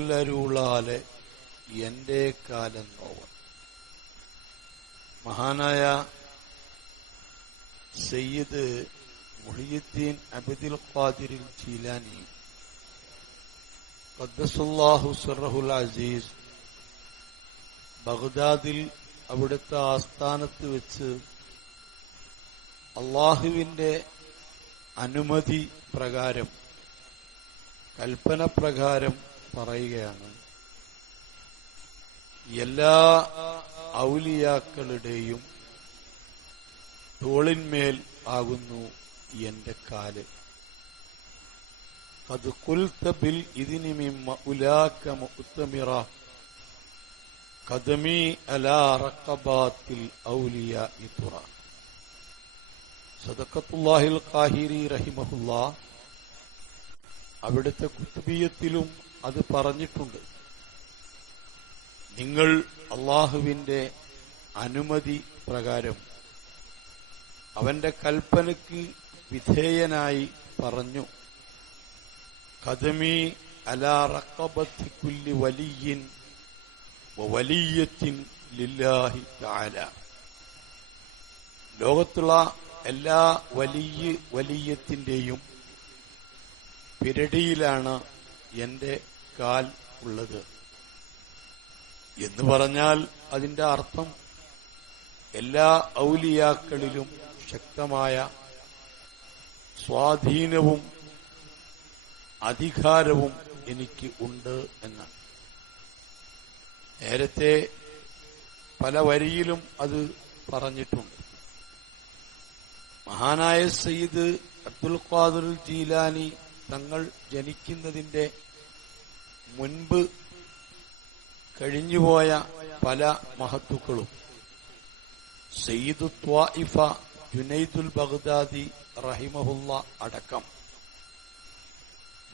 നല്ലരുളാലെ എന്റെ കാലം നോവൻ മഹാനായ സയ്യിദ് മുഹിയുദ്ദീൻ അബിദുൽ ഖാദിരിൽ ചീലാനി ഖദ്ദസുല്ലാഹു സിറഹുൽ അസീസ് ബഗ്ദാദിൽ അവിടുത്തെ ആസ്ഥാനത്ത് വെച്ച് അള്ളാഹുവിന്റെ അനുമതി പ്രകാരം കൽപ്പന പ്രകാരം പറയുകയാണ്. എല്ലാ ഔലിയാക്കളുടെയും തോളിന്മേൽ ആകുന്നു എന്റെ കാൽ. അത് കുൽത്തബിൽ ഇതിനിമി ഉലാക്ക മുത്തമിറ കദമി അലാ റക്കബാത്തിൽ ഔലിയ ഇതുറ സദക്കത്തുല്ലാഹിൽ കാഹിരി റഹിമഹുല്ല. അവിടുത്തെ കുത്തുബീയത്തിലും അത് പറഞ്ഞിട്ടുണ്ട്. നിങ്ങൾ അള്ളാഹുവിന്റെ അനുമതി പ്രകാരം അവന്റെ കൽപ്പനയ്ക്ക് വിധേയനായി പറഞ്ഞു. കദമി അലാ കുല്ലി വലിയൻ വലിയത്തിൻ ലില്ലാഹി താല ലോകത്തുള്ള എല്ലാ വലിയ വലിയത്തിന്റെയും പിരടിയിലാണ് എന്റെ കാൽ ഉള്ളത്. എന്ന് പറഞ്ഞാൽ അതിന്റെ അർത്ഥം എല്ലാ ഔലിയാക്കളിലും ശക്തമായ സ്വാധീനവും അധികാരവും എനിക്ക് ഉണ്ട് എന്നാണ് നേരത്തെ പല വരിയിലും അത് പറഞ്ഞിട്ടുണ്ട്. മഹാനായ സയ്യിദ് അബ്ദുൽ ഖാദുൽ ജീലാനി തങ്ങൾ ജനിക്കുന്നതിന്റെ മുൻപ് കഴിഞ്ഞുപോയ പല മഹത്തുക്കളും. സയ്യിദ് ത്വാഇഫ ജുനൈദുൽ ബഗ്ദാദി റഹിമഹുല്ല അടക്കം.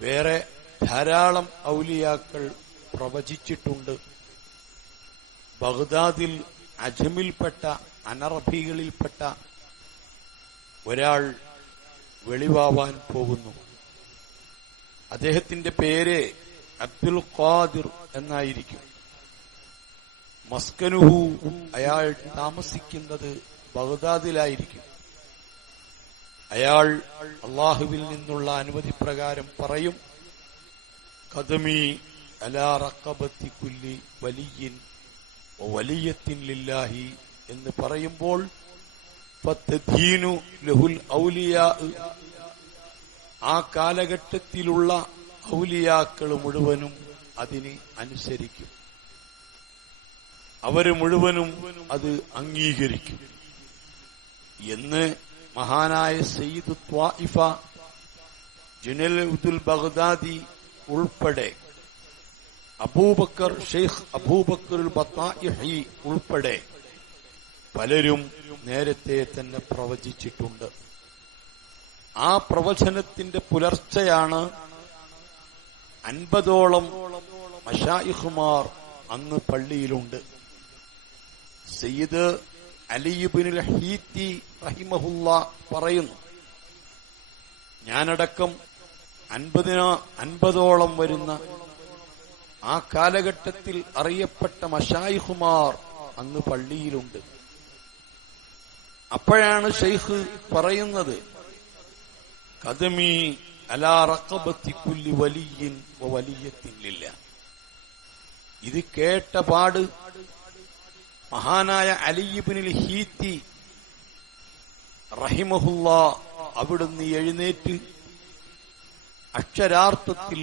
വേറെ ധാരാളം ഔലിയാക്കൾ പ്രവചിച്ചിട്ടുണ്ട്. ബഗ്ദാദിൽ അജമിൽപ്പെട്ട അനറബികളിൽപ്പെട്ട ഒരാൾ വെളിവാവാൻ പോകുന്നു. അദ്ദേഹത്തിന്റെ പേര് അബ്ദുൽ ഖാദിർ എന്നായിരിക്കും. മസ്കനുഹു അയാൾ താമസിക്കുന്നത് ബഗ്ദാദിലായിരിക്കും. അയാൾ അള്ളാഹുവിൽ നിന്നുള്ള അനുമതി പ്രകാരം പറയും കദമി അലാ റക്കബത്തി കുല്ലി വലിയൻ വലിയത്തിൻ ലില്ലാഹി എന്ന് പറയുമ്പോൾ ലഹുൽ ഔലിയാ ആ കാലഘട്ടത്തിലുള്ള ഔലിയാക്കൾ മുഴുവനും അതിന് അനുസരിക്കും. അവർ മുഴുവനും അത് അംഗീകരിക്കും. എന്ന് മഹാനായ സയ്യിദ് ത്വാഇഫ ജുനൽ ഉദുൽ ബഗ്ദാദി ഉൾപ്പെടെ അബൂബക്കർ ഷെയ്ഖ് അബൂബക്കർ ബത്താഇഹി ഉൾപ്പെടെ പലരും നേരത്തെ തന്നെ പ്രവചിച്ചിട്ടുണ്ട്. ആ പ്രവചനത്തിന്റെ പുലർച്ചെയാണ് അൻപതോളം മഷായിഹുമാർ അന്ന് പള്ളിയിലുണ്ട്. സയ്യിദ് അലിയുബിനുൽ ഹീത്തി റഹിമഹുല്ല പറയുന്നു ഞാനടക്കം അൻപതിന അൻപതോളം വരുന്ന ആ കാലഘട്ടത്തിൽ അറിയപ്പെട്ട മഷായിഹുമാർ അന്ന് പള്ളിയിലുണ്ട്. അപ്പോഴാണ് ഷെയ്ഖ് പറയുന്നത് കദമി ഇത് കേട്ട പാട് മഹാനായ അലിയിബിനിൽ ഹീത്തി റഹിമഹുല്ല അവിടുന്ന് എഴുന്നേറ്റ് അക്ഷരാർത്ഥത്തിൽ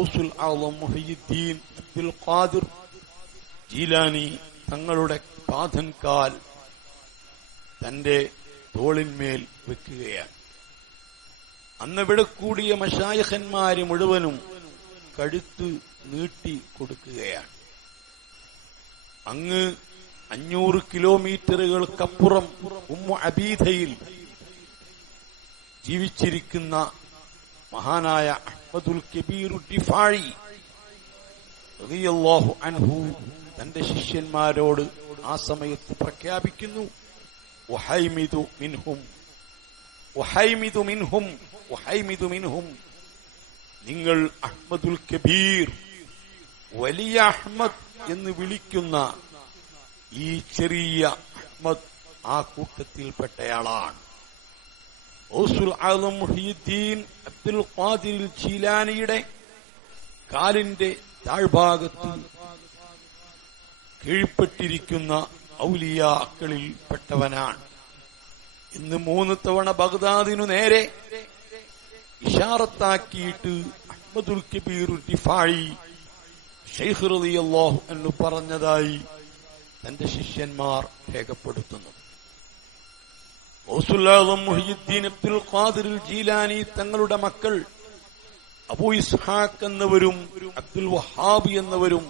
ഔസുൽ അബ്ദുൽ ഖാദിർ ജീലാനി തങ്ങളുടെ പാതൻകാൽ തന്റെ തോളിന്മേൽ വെക്കുകയാണ്. അന്നിവിടെ കൂടിയ മഷായഹന്മാര് മുഴുവനും കഴുത്ത് നീട്ടി കൊടുക്കുകയാണ്. അങ്ങ് അഞ്ഞൂറ് കിലോമീറ്ററുകൾക്കപ്പുറം ഉമ്മ അബീധയിൽ ജീവിച്ചിരിക്കുന്ന മഹാനായ അഹമ്മദുൽ കബീർ അൻഹു തന്റെ ശിഷ്യന്മാരോട് ആ സമയത്ത് പ്രഖ്യാപിക്കുന്നു മിൻഹും മിൻഹും നിങ്ങൾ അഹ്മദുൽ കബീർ വലിയ അഹ്മദ് എന്ന് വിളിക്കുന്ന ഈ ചെറിയ അഹ്മദ് ആ കൂട്ടത്തിൽപ്പെട്ടയാളാണ്. ഓസുൽ ആലം മുഹീദ്ദീൻ അബ്ദുൽ ഖാദിർ ജീലാനിയുടെ കാലിന്റെ താഴ്ഭാഗത്ത് കീഴ്പ്പെട്ടിരിക്കുന്ന ഔലിയാക്കളിൽ പെട്ടവനാണ് ഇന്ന് മൂന്ന് തവണ ബഗ്ദാദിനു നേരെ ഇഷാറത്താക്കിയിട്ട് അഹമ്മദുൽ കബീർ ഡിഫായി ഷെയ്ഖ് റളിയല്ലാഹു എന്ന് പറഞ്ഞതായി തന്റെ ശിഷ്യന്മാർ രേഖപ്പെടുത്തുന്നു. മുഹിയുദ്ദീൻ അബ്ദുൽ ഖാദിർ ജീലാനി തങ്ങളുടെ മക്കൾ അബൂ ഇസ്ഹാഖ് എന്നവരും അബ്ദുൽ വഹാബ് എന്നവരും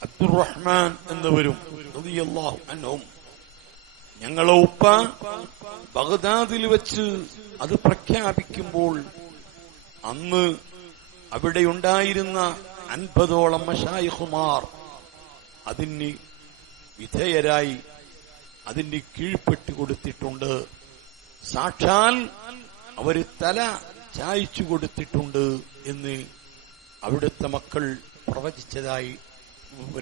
അബ്ദുൾ റഹ്മാൻ എന്നവരും ഞങ്ങളെ ഉപ്പ ബഗ്ദാദിൽ വെച്ച് അത് പ്രഖ്യാപിക്കുമ്പോൾ അന്ന് അവിടെയുണ്ടായിരുന്ന അൻപതോളം മഷായിഹുമാർ അതിന് വിധേയരായി അതിന് കീഴ്പ്പെട്ട് കൊടുത്തിട്ടുണ്ട്. സാക്ഷാൽ അവർ തല ചായച്ചു കൊടുത്തിട്ടുണ്ട് എന്ന് അവിടുത്തെ മക്കൾ പ്രവചിച്ചതായി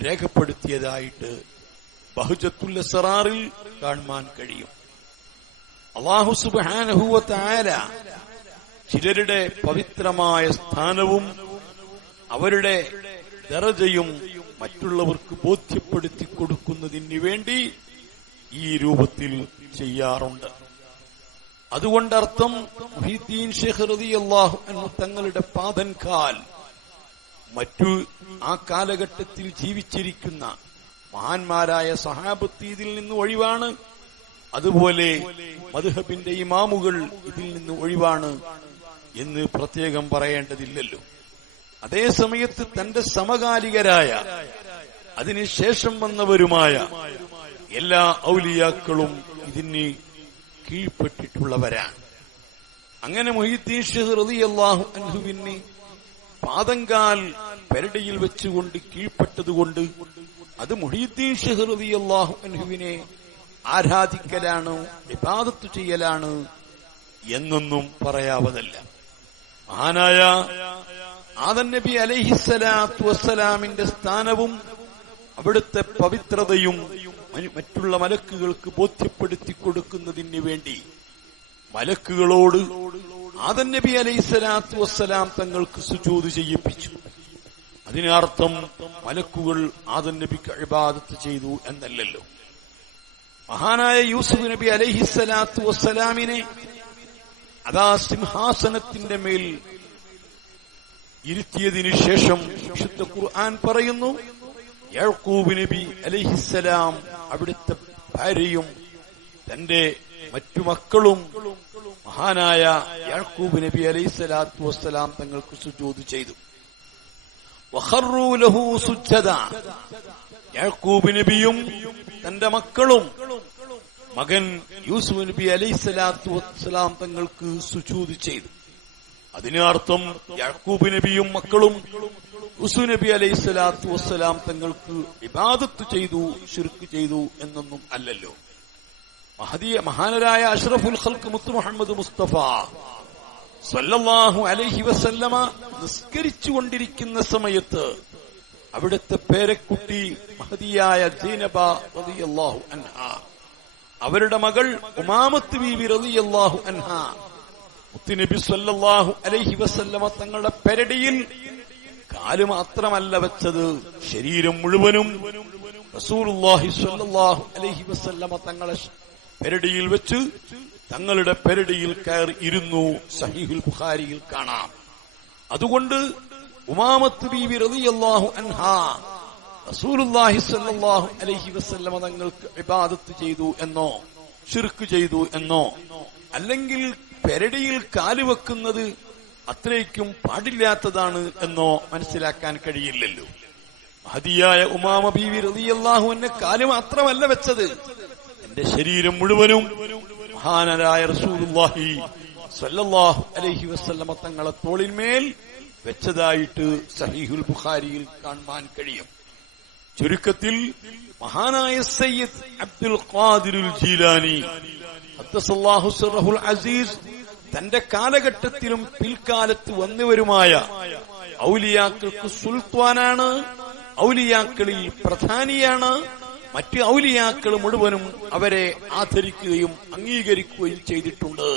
രേഖപ്പെടുത്തിയതായിട്ട് ബഹുജത്തുൽ സറാറിൽ കാണുവാൻ കഴിയും. അള്ളാഹു സുബാനഹുവത്തായ ചിലരുടെ പവിത്രമായ സ്ഥാനവും അവരുടെ ദറജയും മറ്റുള്ളവർക്ക് ബോധ്യപ്പെടുത്തി കൊടുക്കുന്നതിന് വേണ്ടി ഈ രൂപത്തിൽ ചെയ്യാറുണ്ട്. അതുകൊണ്ടർത്ഥം മുഹീദ്ദീൻ ഷെയ്ഖ് റളിയല്ലാഹു അൻഹു തങ്ങളുടെ പാതൻകാൽ മറ്റു ആ കാലഘട്ടത്തിൽ ജീവിച്ചിരിക്കുന്ന മഹാന്മാരായ സഹാബത്ത് നിന്ന് ഒഴിവാണ്. അതുപോലെ മധുഹബിന്റെ ഇമാമുകൾ ഇതിൽ നിന്ന് ഒഴിവാണ് എന്ന് പ്രത്യേകം പറയേണ്ടതില്ലല്ലോ. അതേ സമയത്ത് തന്റെ സമകാലികരായ അതിനുശേഷം വന്നവരുമായ എല്ലാ ഔലിയാക്കളും ഇതിന് കീഴ്പ്പെട്ടിട്ടുള്ളവരാണ്. അങ്ങനെ മൊഹീദ്ദീൻ ഷെഹ് റളിയല്ലാഹു അൻഹുവിന് പാതങ്കാൽ പെരടിയിൽ വെച്ചുകൊണ്ട് കീഴ്പ്പെട്ടതുകൊണ്ട് അത് മുഹീദ്ദീൻ ഷെഹ് റളിയല്ലാഹു അൻഹുവിനെ ആരാധിക്കലാണ് വിവാദത്ത് ചെയ്യലാണ് എന്നൊന്നും പറയാവതല്ല. മഹാനായ ആദൻ നബി അലൈഹിസ്സലാത്തു വസ്സലാമിന്റെ സ്ഥാനവും അവിടുത്തെ പവിത്രതയും മറ്റുള്ള മലക്കുകൾക്ക് ബോധ്യപ്പെടുത്തി കൊടുക്കുന്നതിന് വേണ്ടി മലക്കുകളോട് ആദൻ നബി അലൈഹിസ്സലാത്തു വസ്സലാം തങ്ങൾക്ക് സുജൂത് ചെയ്യിപ്പിച്ചു. അതിനർത്ഥം മലക്കുകൾ ആദം നബിക്ക് അഴിബാദത്ത് ചെയ്തു എന്നല്ലല്ലോ. മഹാനായ യൂസുഫ് നബി അലഹിസ്സലാത്തു വസ്സലാമിനെ അതാ സിംഹാസനത്തിന്റെ മേൽ ഇരുത്തിയതിനു ശേഷം വിശുദ്ധ ഖുർആൻ പറയുന്നു യഴക്കൂബ് നബി അലഹിസ്സലാം അവിടുത്തെ ഭാര്യയും തന്റെ മറ്റു മക്കളും മഹാനായ യാക്കൂബ് നബി അലൈഹിസ്സലാത്തു വസ്സലാം തങ്ങൾക്ക് സുജൂത് ചെയ്തു. യാക്കൂബ് നബിയും തന്റെ മക്കളും മകൻ യൂസുഫ് നബി അലൈഹിസ്സലാത്തു വസ്സലാം തങ്ങൾക്ക് സുജൂത് ചെയ്തു. അതിനർത്ഥം യാക്കൂബ് നബിയും മക്കളും യൂസുഫ് നബി അലൈഹി സ്വലാത്തു വസ്സലാം തങ്ങൾക്ക് വിവാദത്ത് ചെയ്തു ഷിർക്ക് ചെയ്തു എന്നൊന്നും അല്ലല്ലോ. മഹദീയ മഹാനരായ അഷ്റഫുൽ ഖൽക്ക് മുത്തു മുഹമ്മദ് മുസ്തഫ സല്ലല്ലാഹു അലൈഹി വസല്ലമ നിസ്കരിച്ചു കൊണ്ടിരിക്കുന്ന സമയത്ത് അവിടുത്തെ പേരക്കുട്ടി മഹതിയായ സീനബ റളിയല്ലാഹു അൻഹ അവരുടെ മകൾ ഉമാമത്ത് ബീവി റളിയല്ലാഹു അൻഹ മുത്തുനബി സല്ലല്ലാഹു അലൈഹി വസല്ലമ തങ്ങളുടെ പെരടിയിൽ കാൽ മാത്രമല്ല വെച്ചത്. ശരീരം മുഴുവനും റസൂലുള്ളാഹി സല്ലല്ലാഹു അലൈഹി വസല്ലമ തങ്ങളെ പെരടിയിൽ വെച്ച് തങ്ങളുടെ പെരടിയിൽ കയറി ഇരുന്നു സഹീഹുൽ ബുഖാരിയിൽ കാണാം. അതുകൊണ്ട് ഉമാമത്ത് ബീവി റളിയല്ലാഹു അൻഹ റസൂലുള്ളാഹി സ്വല്ലല്ലാഹു അലൈഹി വസല്ലമ തങ്ങൾക്ക് ഇബാദത്ത് ചെയ്തു എന്നോ ഷിർക്ക് ചെയ്തു എന്നോ അല്ലെങ്കിൽ പെരടിയിൽ കാലുവെക്കുന്നത് അത്രയ്ക്കും പാടില്ലാത്തതാണ് എന്നോ മനസ്സിലാക്കാൻ കഴിയില്ലല്ലോ. മഹതിയായ ഉമാമ ബീവി റളിയല്ലാഹു എന്നെ കാലു മാത്രമല്ല വെച്ചത്. എന്റെ ശരീരം മുഴുവനും മഹാനരായ റസൂലുള്ളാഹി സ്വല്ലല്ലാഹു അലൈഹി വസല്ലമ തങ്ങളെ തോളിന്മേൽ വെച്ചതായിട്ട് സഹീഹുൽ ബുഖാരിയിൽ കാണുവാൻ കഴിയും. ചുരുക്കത്തിൽ മഹാനായ സയ്യിദ് അബ്ദുൽ ഖാദിറുൽ ജീലാനി അസീസ് തന്റെ കാലഘട്ടത്തിലും പിൽക്കാലത്ത് വന്നവരുമായ ഔലിയാക്കൾക്ക് സുൽത്താനാണ് ഔലിയാക്കളിൽ പ്രധാനിയാണ് മറ്റ് ഔലിയാക്കൾ മുഴുവനും അവരെ ആദരിക്കുകയും അംഗീകരിക്കുകയും ചെയ്തിട്ടുണ്ട്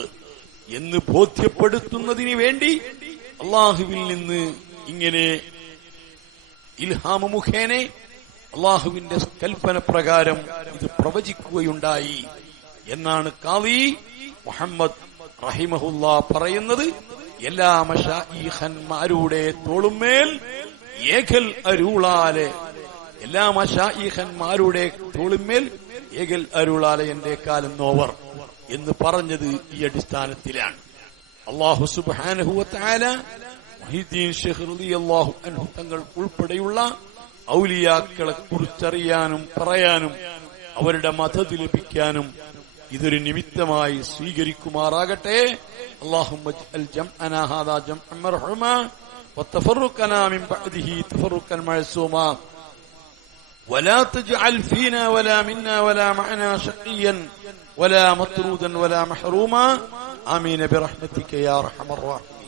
എന്ന് ബോധ്യപ്പെടുത്തുന്നതിന് വേണ്ടി അള്ളാഹുവിൽ നിന്ന് ഇങ്ങനെ ഇൽഹാമ മുഖേനെ അള്ളാഹുവിന്റെ കൽപ്പന പ്രകാരം ഇത് പ്രവചിക്കുകയുണ്ടായി എന്നാണ് കാവി മുഹമ്മദ് റഹിമഹുല്ല പറയുന്നത്. എല്ലാ മഷായിഹന്മാരുടെ തോളുമേൽ ഏകൽ അരുളാലെ എല്ലാ മഷായിഹന്മാരുടെ തോളിന്മേൽ ഏകൽ അരുളാലയന്റെ കാലം നോവർ എന്ന് പറഞ്ഞത് ഈ അടിസ്ഥാനത്തിലാണ്. അള്ളാഹു സുബാനഹുവത്തായ മഹിദ്ദീൻ അള്ളാഹു അൻഹു തങ്ങൾ ഉൾപ്പെടെയുള്ള ഔലിയാക്കളെ കുറിച്ചറിയാനും പറയാനും അവരുടെ മതത്തിൽ ലഭിക്കാനും ഇതൊരു നിമിത്തമായി സ്വീകരിക്കുമാറാകട്ടെ. അള്ളാഹു അൽ ولا تجعل فينا ولا منا ولا معنا شقيا ولا مطرودا ولا محروما. آمين برحمتك يا أرحم الراحمين.